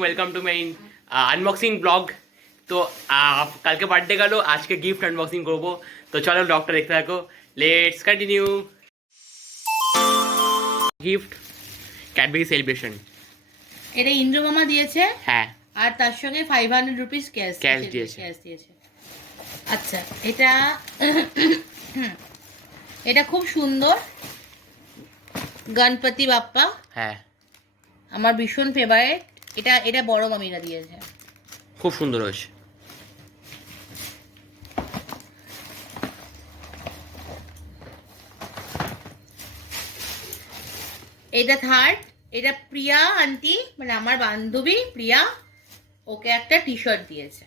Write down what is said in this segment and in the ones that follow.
Welcome to my unboxing blog. तो कल के बर्थडे गलो आज के गिफ्ट अनबॉक्सिंग करबो। तो चलो ब्लॉगটা देखতে থাকো। Let's continue. Gift Cadbury celebration. এটা ইন্দ্র মামা দিয়েছে। হ্যাঁ, আর তার সঙ্গে 500 রুপিস ক্যাশ দিয়েছে। আচ্ছা, এটা এটা খুব সুন্দর। গণপতি বাপ্পা। হ্যাঁ, আমার ভীষণ ফেভারিট। এটা বড় মামিরা দিয়েছে। খুব সুন্দর হয়েছে। এটা থার্ড। এটা প্রিয়া আন্টি, মানে আমার বান্ধবী প্রিয়া, ওকে একটা টি শার্ট দিয়েছে।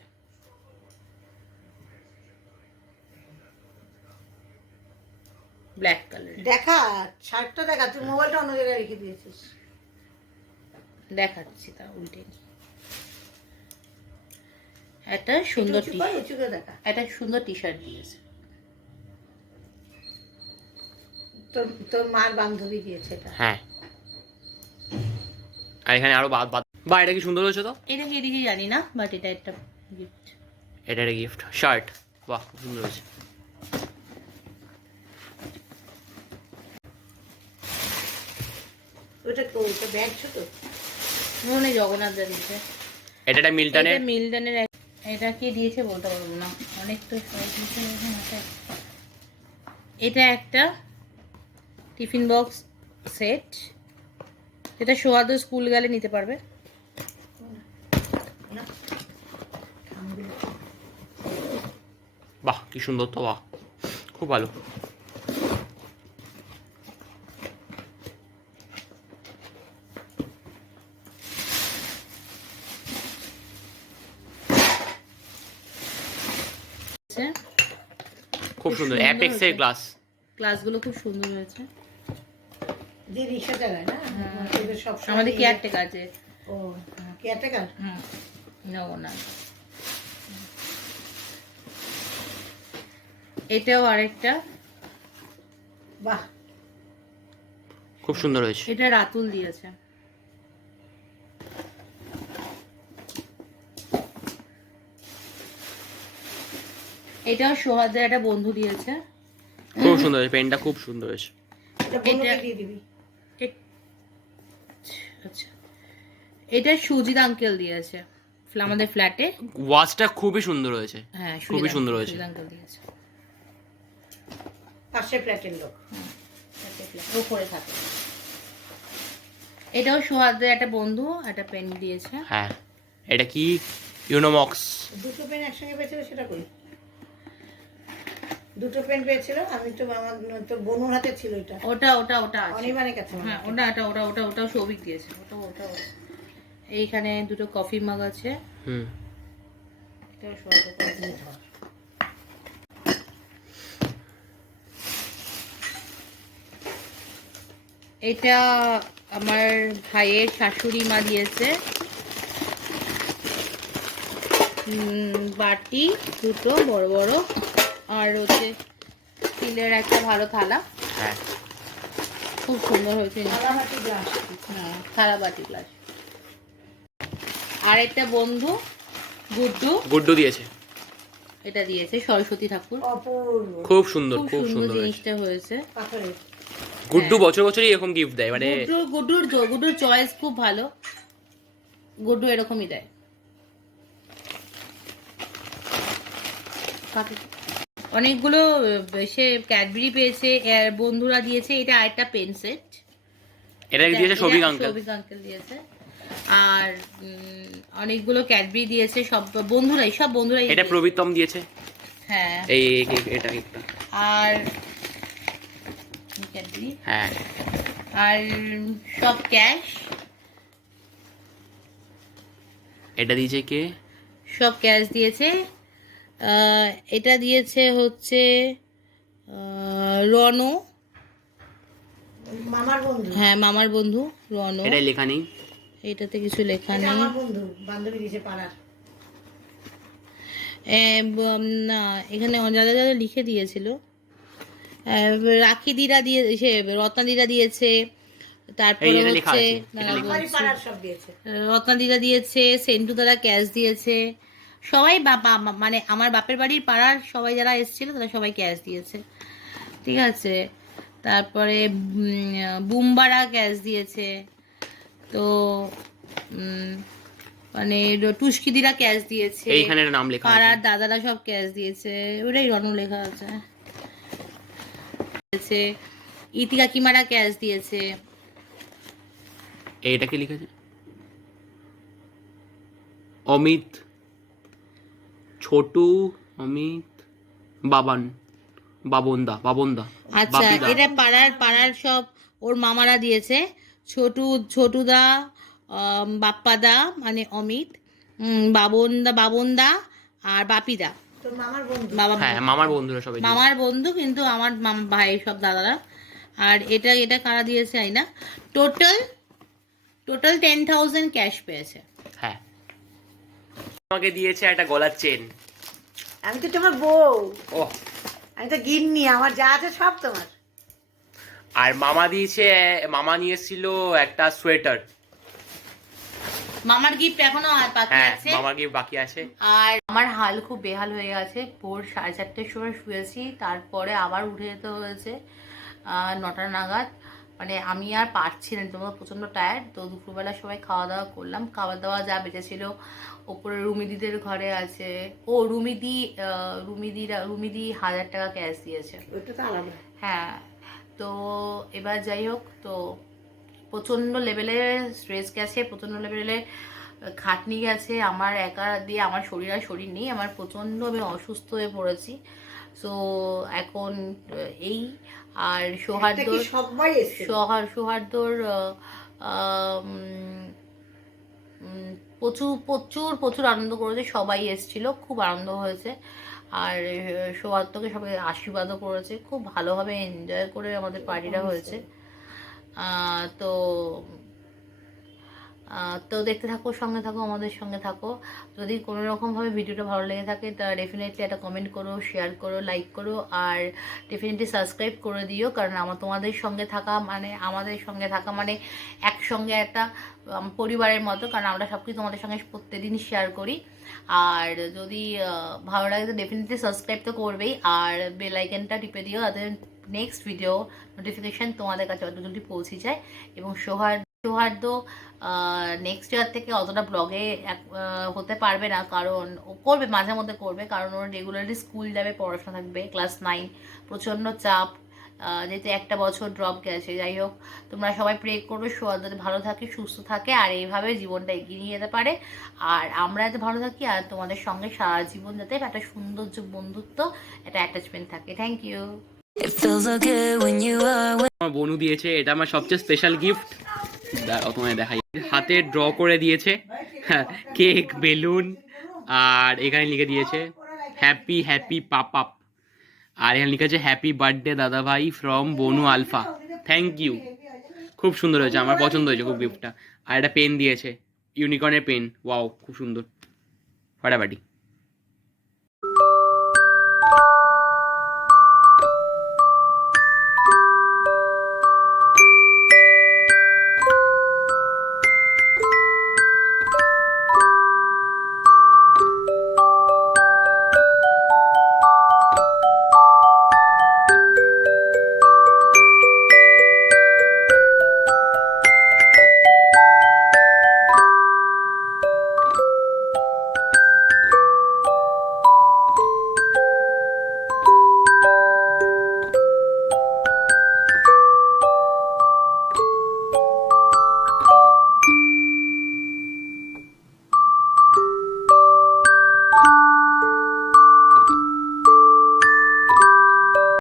Black colour. দেখা শার্টটা দেখা, তুই মোবাইলটা অন্য জায়গায় রেখে দিয়েছিস। দেখাচ্ছি, তা উল্টে একটা সুন্দর টি শার্ট দিয়েছে। তোর মার বান্ধবী দিয়েছে এটা। হ্যাঁ, আর এখানে আরো বা এটা কি সুন্দর হয়েছে। তো এটা কি দিয়েছি জানি না, বাট এটা একটা গিফট। এটা একটা গিফট শার্ট। বাহ, খুব সুন্দর হয়েছে। ওটা ব্যাগ ছোট মনে জগন্নাথ দা দিয়েছে। এটা একটা মিল্টনের। এটা কি দিয়েছে বলতে পারবো না, অনেক তো দিয়েছে। এটা একটা টিফিন বক্স সেট, যেটা সোহাদ স্কুল গেলে নিতে পারবে। বাহ, কি সুন্দর। তো বাহ, খুব ভালো। খুব সুন্দর অ্যাপেক্সের গ্লাসগুলো খুব সুন্দর হয়েছে। যে রিক্সা চালায় না, আমাদের কেয়ারটেকার আছে। ও কেয়ারটেকার। না, এটাও আরেকটা। বাহ, খুব সুন্দর হয়েছে। এটা রাতুল দিয়েছে। এটাও সোহাদের একটা বন্ধু দিয়েছে। খুব সুন্দর হয়েছে, পেনটা খুব সুন্দর হয়েছে। আচ্ছা, এটা সুজিত আঙ্কেল দিয়েছে আমাদের ফ্ল্যাটে। ওয়াচটা খুবই সুন্দর হয়েছে। হ্যাঁ, খুবই সুন্দর হয়েছে। সুজিত আঙ্কেল দিয়েছে। পাশে ফ্ল্যাটের লোক, উপরে থাকে। এটাও সোহাদের একটা বন্ধু একটা পেন দিয়েছে। হ্যাঁ, এটা কি ইউনোমক্স। দুটো পেন একসঙ্গে পেয়েছিল, সেটা কই? দুটো পেন পেয়েছিল, আমি তো আমার তো বনুর হাতে ছিল। ওটা অনিমানের কাছে। হ্যাঁ, ওটা সৌভিক দিয়েছে। ওটা এইখানে দুটো কফি মাগ আছে। এটা আমার ভাইয়ের শাশুড়ি মা দিয়েছে। বাটি দুটো বড় বড়, আর হচ্ছে স্টিলের একটা ভালো থালা। হ্যাঁ, খুব সুন্দর হয়েছে। থালা বাটি গ্লাস। আর একটা বন্ধু গুড্ডু দিয়েছে। এটা দিয়েছে সরস্বতী ঠাকুর। খুব সুন্দর জিনিসটা হয়েছে। গুড্ডু বছর বছরই এরকম গিফট দেয়, মানে গুড্ডুর চয়েস খুব ভালো। গুড্ডু এরকমই দেয়। অনেকগুলো সে ক্যাডবেরি পেয়েছে, বন্ধুরা দিয়েছে। এটা আরেকটা পেন সেট। এটা দিয়েছে সৌভিক আঙ্কেল দিয়েছে। আর অনেকগুলো ক্যাডবেরি দিয়েছে সব বন্ধুরাই। এটা প্রবীতম দিয়েছে। হ্যাঁ, এটা একটা। আর ক্যাডবেরি। হ্যাঁ, আর সব ক্যাশ। এটা দিয়েছে কে? সব ক্যাশ দিয়েছে। এটা দিয়েছে হচ্ছে রনো, মামার বন্ধু। হ্যাঁ, মামার বন্ধু রনো। এটা লেখা নেই, এটাতে কিছু লেখা নেই। আমার বন্ধু বান্ধবী দিয়েছে পাড়ার। না, এখানে যারা লিখে দিয়েছিল। রাখি দিরা দিয়ে, রত্না দিরা দিয়েছে, তারপরে এটা লেখা হচ্ছে আছে, এটা লেখা আমারই পাড়ার সব দিয়েছে। রত্নাদিরা দিয়েছে, সেন্টু দাদা ক্যাশ দিয়েছে, সবাই বাবা মানে আমার বাপের বাড়ির পাড়ার সবাই যারা এসেছিল তারা সবাই ক্যাশ দিয়েছে, ঠিক আছে। তারপরে বুম্বারা ক্যাশ দিয়েছে, তো মানে টুস্কিদিরা ক্যাশ দিয়েছে, এইখানে একটা নাম লেখা আছে। পাড়ার দাদারা সব ক্যাশ দিয়েছে, ওটাই রণ লেখা আছে। ইতি কাকিমারা ক্যাশ দিয়েছে। এইটা কি লিখেছে? অমিত, ছোটু, অমিত, বাবনদা আচ্ছা, বাপিদা। এটা পাড়ার সব ওর মামারা দিয়েছে, ছোটুদা, বাপ্পাদা মানে অমিত, বাবনদা আর বাপিদা, তোর মামার বন্ধু। হ্যাঁ, মামার বন্ধুরা সবাই দিয়েছে। মামার বন্ধু, কিন্তু আমার ভাই সব দাদারা। আর এটা কারা দিয়েছে আই না, টোটাল 10,000 ক্যাশ পেয়েছে। হ্যাঁ, আমাকে দিয়েছে একটা গলার চেন। আমি তো তোমার বউ, ও, আমি তো গিন্নি, আমার যা আছে সব তোমার। আর মামা নিয়ে এসেছিল একটা সোয়েটার। মামার গিফট এখনো বাকি হ্যাঁ, আছে। মামার গিফট বাকি আছে। আর আমার হাল খুব বেহাল হয়ে গেছে, ভোর 4:30টার সময় শুয়েছি, তারপরে আবার উঠে যেতে হয়েছে 9টা নাগাদ। মানে আমি আর পারছি না, তোমরা প্রচণ্ড টায়ার্ড। তো দুপুরবেলা সবাই খাওয়া দাওয়া করলাম, খাওয়া দাওয়া যা বেঁচেছিল ওপরে রুমিদিদের ঘরে আছে। ও রুমিদি 1,000 টাকা ক্যাশ দিয়েছে। ওইটা তো আলাদা। হ্যাঁ, তো এবার যাই হোক, তো প্রচণ্ড লেভেলে স্ট্রেস গেছে, প্রচণ্ড লেভেলে খাটনি গেছে। আমার একা দিয়ে আমার শরীর নেই, আমার প্রচণ্ড আমি অসুস্থ হয়ে পড়েছি। সো এখন এই আর সৌহার্দ্যর প্রচুর আনন্দ করেছে, সবাই এসেছিল, খুব আনন্দ হয়েছে। আর সৌহার্দ্যকে সবাই আশীর্বাদও করেছে, খুব ভালোভাবে এনজয় করে আমাদের পার্টিটা হয়েছে। তো তো দেখতে থাকো, সঙ্গে থাকো, আমাদের সঙ্গে থাকো। যদি কোনো রকমভাবে ভিডিওটা ভালো লেগে থাকে তা ডেফিনেটলি একটা কমেন্ট করো, শেয়ার করো, লাইক করো, আর ডেফিনেটলি সাবস্ক্রাইব করে দিও। কারণ তোমাদের সঙ্গে থাকা মানে আমাদের সঙ্গে থাকা মানে একসঙ্গে একটা পরিবারের মতো, কারণ আমরা সব কিছু তোমাদের সঙ্গে প্রত্যেকদিন শেয়ার করি। আর যদি ভালো লাগে তো ডেফিনেটলি সাবস্ক্রাইব তো করবেই, আর বেল আইকনটা টিপে দিও, যাতে নেক্সট ভিডিও নোটিফিকেশান তোমাদের কাছে অত জলদি পৌঁছে যায়। এবং সৌহার্দ্য নেক্সট ইয়ার থেকে অতটা ব্লগে হতে পারবে না, কারণ ও করবে, মাঝে মধ্যে করবে, কারণ ওর রেগুলারলি স্কুল যাবে, পড়াশোনা থাকবে, ক্লাস 9, প্রচণ্ড চাপ, যেহেতু একটা বছর ড্রপ গেছে। যাই হোক, তোমরা সবাই প্রে করো সৌহার্দ্য যাতে ভালো থাকে, সুস্থ থাকে, আর এইভাবে জীবনটা এগিয়ে নিয়ে যেতে পারে। আর আমরা যাতে ভালো থাকি, আর তোমাদের সঙ্গে সারা জীবন যাতে একটা সৌন্দর্য বন্ধুত্ব, একটা অ্যাটাচমেন্ট থাকে। Thank you. আমার বনু দিয়েছে, এটা আমার সবচেয়ে স্পেশাল গিফট। তোমায় দেখাই, হাতে ড্র করে দিয়েছে, কেক, বেলুন, আর এখানে লিখে দিয়েছে হ্যাপি পাপ, আর এখানে লিখেছে হ্যাপি বার্থডে দাদা ভাই from Bonu Alpha. Thank you, খুব সুন্দর হয়েছে, আমার পছন্দ হয়েছে খুব গিফটটা। আর একটা পেন দিয়েছে, ইউনিকর্নের পেন, ওয়াও, খুব সুন্দর, ফাটাফাটি।